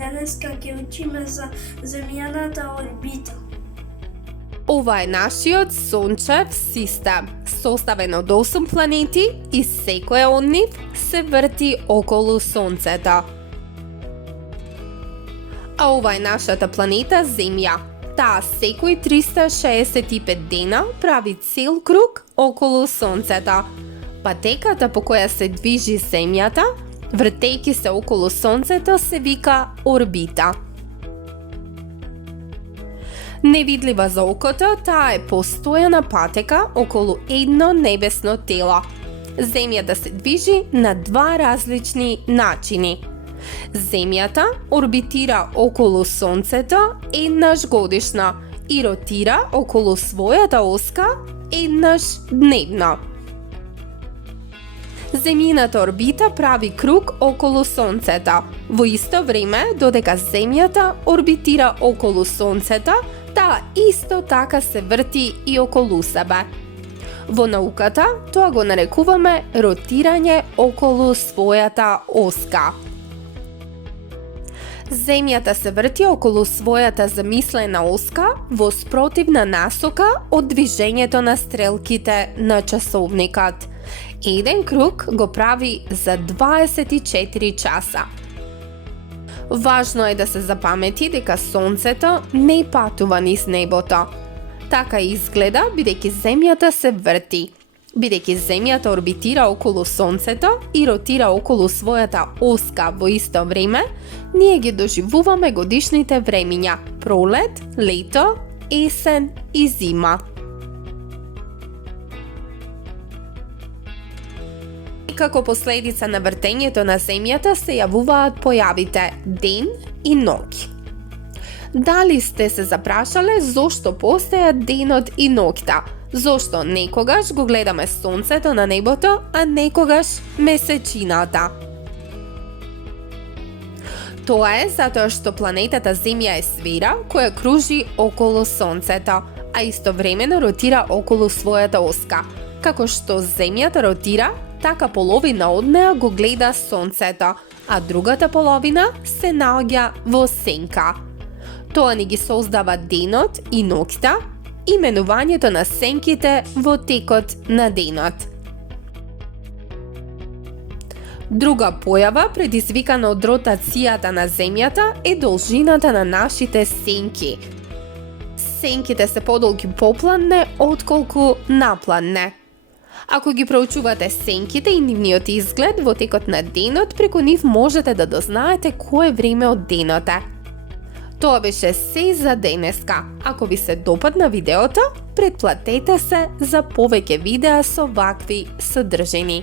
Денеска ќе учиме за земјаната орбита. Ова е нашиот сончев систем, составен од 8 планети и секоја од нив се врти околу Сонцето. А ова е нашата планета Земја. Таа секои 365 дена прави цел круг околу Сонцето. Патеката по која се движи Земјата, вртејќи се околу Сонцето, се вика орбита. Невидлива за окото, таа е постојана патека околу едно небесно тело. Земјата се движи на два различни начини. Земјата орбитира околу Сонцето еднаш годишно и ротира околу својата оска еднаш дневно. Земјината орбита прави круг околу Сонцето. Во исто време, додека Земјата орбитира околу Сонцето, таа исто така се врти и околу себе. Во науката тоа го нарекуваме ротирање околу својата оска. Земјата се врти околу својата замислена оска во спротивна насока од движењето на стрелките на часовникот. Еден круг го прави за 24 часа. Важно е да се запамети дека Сонцето не патува низ небото. Така изгледа бидејќи Земјата се врти. Бидејќи Земјата орбитира околу Сонцето и ротира околу својата оска во исто време, ние ги доживуваме годишните времиња: пролет, лето, есен и зима. Како последица на вртењето на Земјата се јавуваат појавите ден и ноќ. Дали сте се запрашале зошто постојат денот и ноќта? Зошто некогаш го гледаме Сонцето на небото, а некогаш месечината? Тоа е затоа што планетата Земја е сфера која кружи околу Сонцето, а истовремено ротира околу својата оска. Како што Земјата ротира, така половина од неа го гледа Сонцето, а другата половина се наоѓа во сенка. Тоа ни ги создава денот и ноќта, именувањето на сенките во текот на денот. Друга појава предизвикана од ротацијата на Земјата е должината на нашите сенки. Сенките се подолги попладне отколку напланне. Ако ги проучувате сенките и нивниот изглед во текот на денот, преку нив можете да дознаете кое време од денот е. Тоа беше се за денеска. Ако ви се допадна видеото, претплатете се за повеќе видеа со вакви содржини.